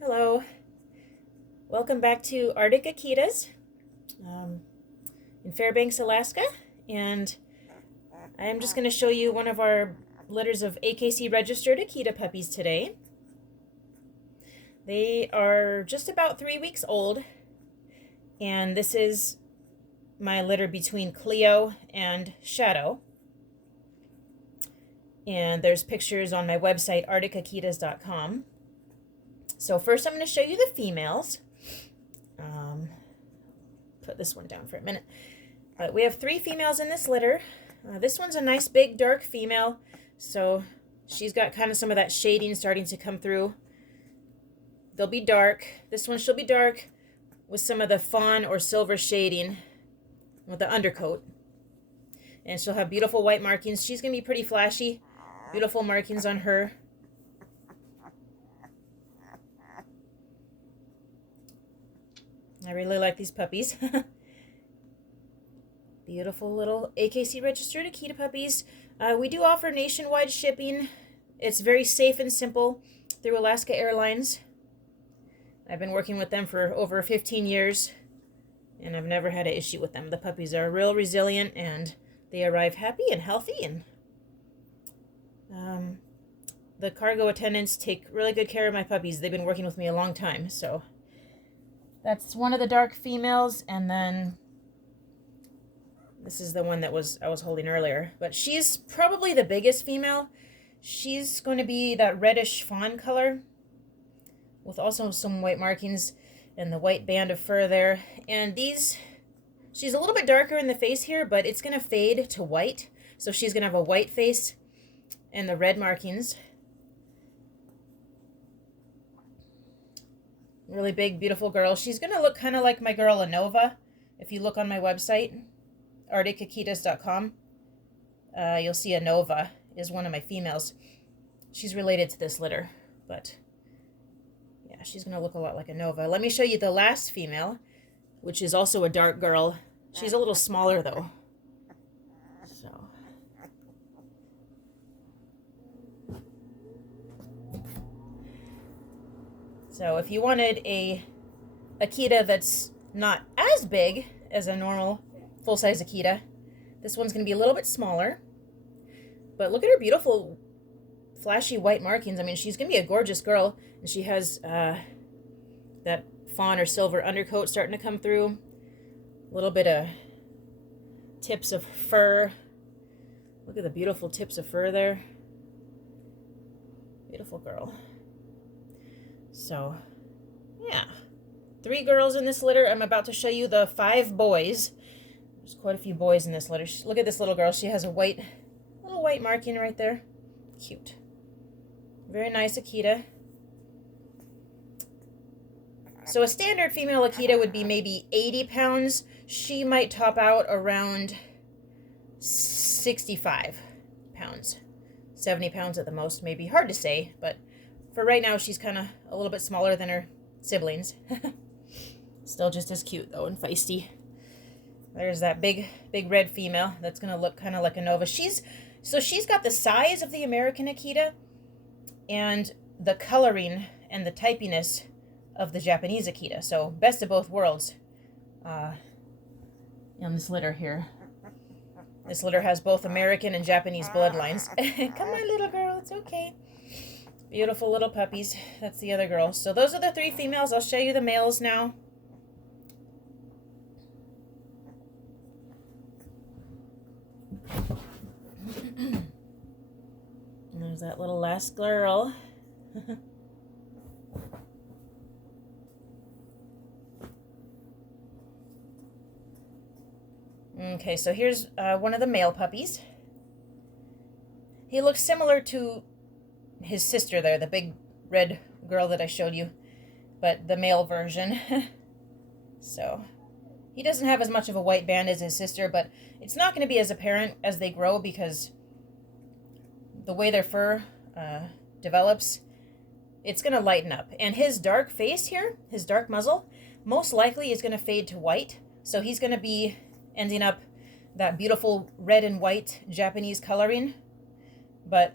Hello, welcome back to Arctic Akitas in Fairbanks, Alaska, and I am just going to show you one of our litters of AKC registered Akita puppies today. They are just about 3 weeks old, and this is my litter between Cleo and Shadow. And there's pictures on my website, arcticakitas.com. So first I'm going to show you the females. Put this one down for a minute. We have 3 females in this litter. This one's a nice big dark female, so she's got kind of some of that shading starting to come through. They'll be dark. This one she'll be dark with some of the fawn or silver shading with the undercoat. And she'll have beautiful white markings. She's going to be pretty flashy. Beautiful markings on her. I really like these puppies. Beautiful little AKC registered Akita puppies. We do offer nationwide shipping. It's very safe and simple through Alaska Airlines. I've been working with them for over 15 years, and I've never had an issue with them. The puppies are real resilient, and they arrive happy and healthy. And the cargo attendants take really good care of my puppies. They've been working with me a long time, so that's one of the dark females, and then this is the one that I was holding earlier. But she's probably the biggest female. She's going to be that reddish fawn color with also some white markings and the white band of fur there. And she's a little bit darker in the face here, but it's going to fade to white. So she's going to have a white face and the red markings. Really big, beautiful girl. She's going to look kind of like my girl Anova. If you look on my website, arcticakitas.com, you'll see Anova is one of my females. She's related to this litter, but yeah, she's going to look a lot like Anova. Let me show you the last female, which is also a dark girl. She's a little smaller, though. So if you wanted a Akita that's not as big as a normal full-size Akita, this one's going to be a little bit smaller. But look at her beautiful, flashy white markings. I mean, she's going to be a gorgeous girl. And she has that fawn or silver undercoat starting to come through. A little bit of tips of fur. Look at the beautiful tips of fur there. Beautiful girl. So, yeah. 3 girls in this litter. I'm about to show you the 5 boys. There's quite a few boys in this litter. Look at this little girl. She has a little white marking right there. Cute. Very nice Akita. So a standard female Akita would be maybe 80 pounds. She might top out around 65 pounds. 70 pounds at the most, maybe. Hard to say, but for right now, she's kind of a little bit smaller than her siblings. Still just as cute, though, and feisty. There's that big red female that's going to look kind of like a Nova. She's got the size of the American Akita and the coloring and the typiness of the Japanese Akita. So best of both worlds in this litter here. This litter has both American and Japanese bloodlines. Come on, little girl, it's okay. Beautiful little puppies. That's the other girl. So those are the 3 females. I'll show you the males now. And there's that little last girl. Okay, so here's one of the male puppies. He looks similar to his sister there, the big red girl that I showed you, but the male version. So he doesn't have as much of a white band as his sister, but it's not going to be as apparent as they grow because the way their fur develops, it's going to lighten up. And his dark face here, his dark muzzle, most likely is going to fade to white. So he's going to be ending up that beautiful red and white Japanese coloring, but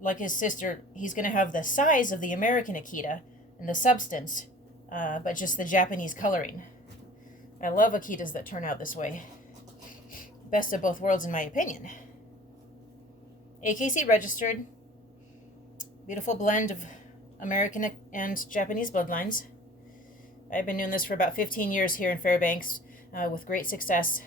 like his sister, he's going to have the size of the American Akita, and the substance, but just the Japanese coloring. I love Akitas that turn out this way. Best of both worlds in my opinion. AKC registered. Beautiful blend of American and Japanese bloodlines. I've been doing this for about 15 years here in Fairbanks with great success.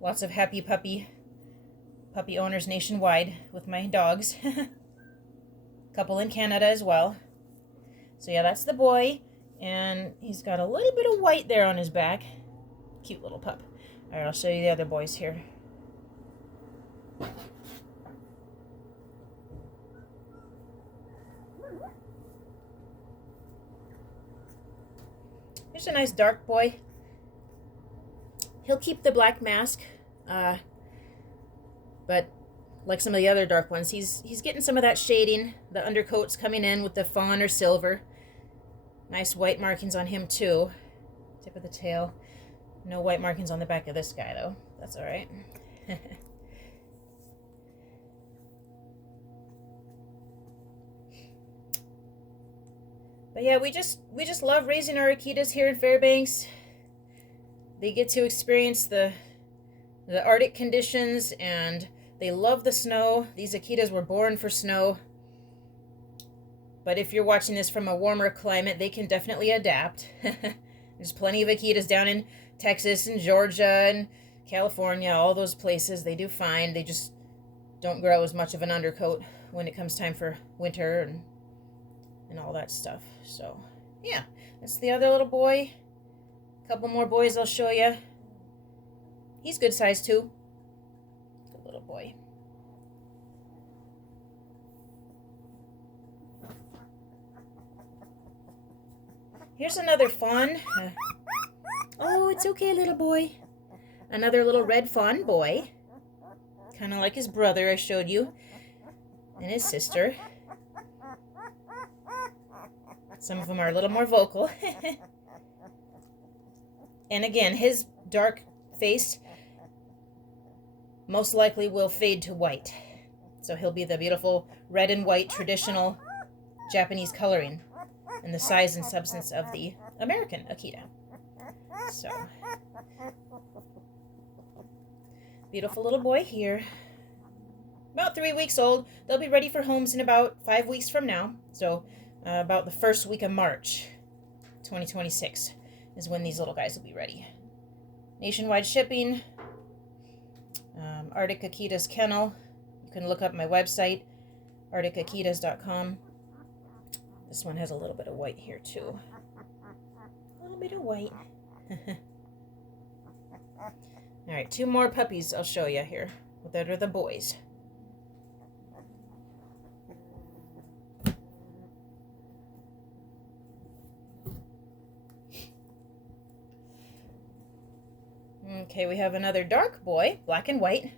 Lots of happy puppy owners nationwide with my dogs. Couple in Canada as well. So yeah, that's the boy, and he's got a little bit of white there on his back. Cute little pup. All right, I'll show you the other boys here. Here's a nice dark boy. He'll keep the black mask, but like some of the other dark ones, he's getting some of that shading. The undercoat's coming in with the fawn or silver. Nice white markings on him too. Tip of the tail. No white markings on the back of this guy though. That's all right. But yeah, we just love raising our Akitas here in Fairbanks. They get to experience the Arctic conditions, and they love the snow. These Akitas were born for snow. But if you're watching this from a warmer climate, they can definitely adapt. There's plenty of Akitas down in Texas and Georgia and California, all those places. They do fine. They just don't grow as much of an undercoat when it comes time for winter and all that stuff. So, yeah, that's the other little boy. A couple more boys I'll show you. He's good size too. Good little boy. Here's another fawn. Oh, it's okay, little boy. Another little red fawn boy. Kind of like his brother I showed you. And his sister. Some of them are a little more vocal. And again, his dark face most likely will fade to white. So he'll be the beautiful red and white traditional Japanese coloring and the size and substance of the American Akita. So, beautiful little boy here. About 3 weeks old. They'll be ready for homes in about 5 weeks from now. So, about the first week of March 2026 is when these little guys will be ready. Nationwide shipping. Arctic Akitas Kennel. You can look up my website, arcticakitas.com. This one has a little bit of white here too. A little bit of white. Alright, 2 more puppies I'll show you here. That are the boys. Okay, we have another dark boy, black and white.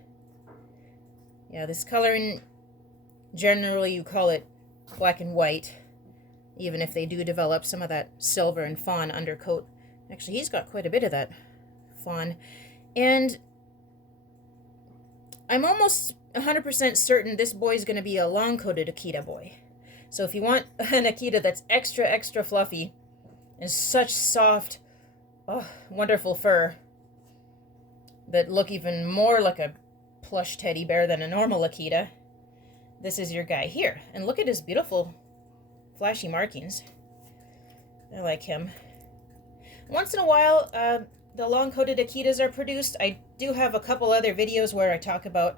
Yeah, this coloring, generally you call it black and white, even if they do develop some of that silver and fawn undercoat. Actually, he's got quite a bit of that fawn. And I'm almost 100% certain this boy's going to be a long-coated Akita boy. So if you want an Akita that's extra, extra fluffy and such soft, wonderful fur that look even more like a plush teddy bear than a normal Akita, this is your guy here. And look at his beautiful flashy markings. I like him. Once in a while, the long-coated Akitas are produced. I do have a couple other videos where I talk about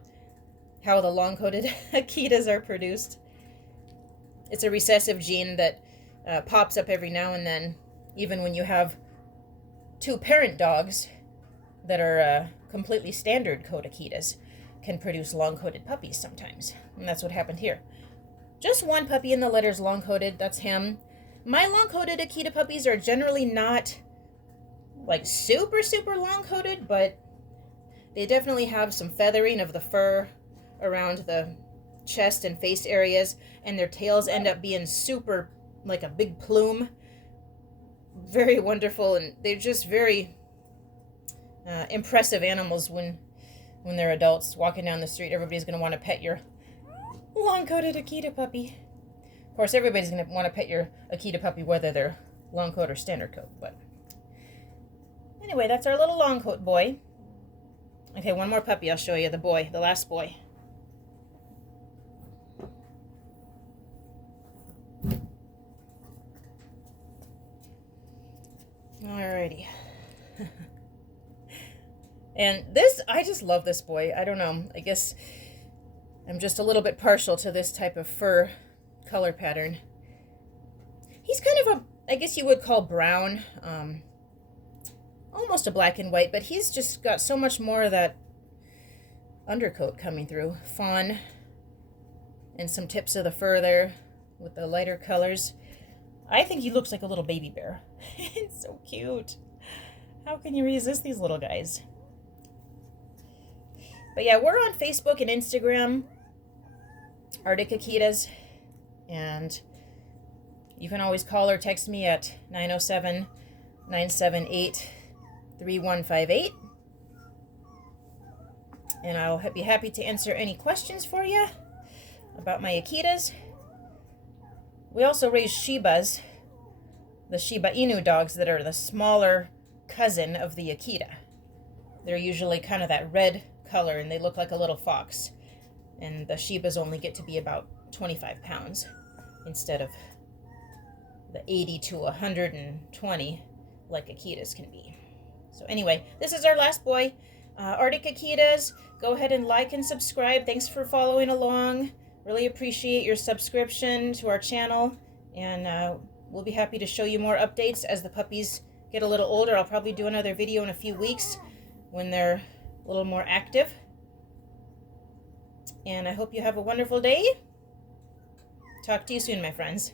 how the long-coated Akitas are produced. It's a recessive gene that pops up every now and then, even when you have 2 parent dogs that are completely standard coat Akitas can produce long-coated puppies sometimes. And that's what happened here. Just 1 puppy in the litter is long-coated. That's him. My long-coated Akita puppies are generally not like super, super long-coated, but they definitely have some feathering of the fur around the chest and face areas, and their tails end up being super, like a big plume. Very wonderful, and they're just very impressive animals when they're adults. Walking down the street, everybody's going to want to pet your long-coated Akita puppy. Of course, everybody's going to want to pet your Akita puppy, whether they're long coat or standard coat. But anyway, that's our little long coat boy. Okay, one more puppy I'll show you, the boy, the last boy. Alrighty. And this, I just love this boy. I don't know. I guess I'm just a little bit partial to this type of fur color pattern. He's kind of a, I guess you would call brown, almost a black and white, but he's just got so much more of that undercoat coming through. Fawn and some tips of the fur there with the lighter colors. I think he looks like a little baby bear. It's so cute. How can you resist these little guys? But yeah, we're on Facebook and Instagram, Arctic Akitas, and you can always call or text me at 907-978-3158. And I'll be happy to answer any questions for you about my Akitas. We also raise Shibas, the Shiba Inu dogs that are the smaller cousin of the Akita. They're usually kind of that red color and they look like a little fox. And the Shibas only get to be about 25 pounds instead of the 80 to 120 like Akitas can be. So anyway, this is our last boy, Arctic Akitas. Go ahead and like and subscribe. Thanks for following along. Really appreciate your subscription to our channel, and we'll be happy to show you more updates as the puppies get a little older. I'll probably do another video in a few weeks when they're a little more active. And I hope you have a wonderful day. Talk to you soon, my friends.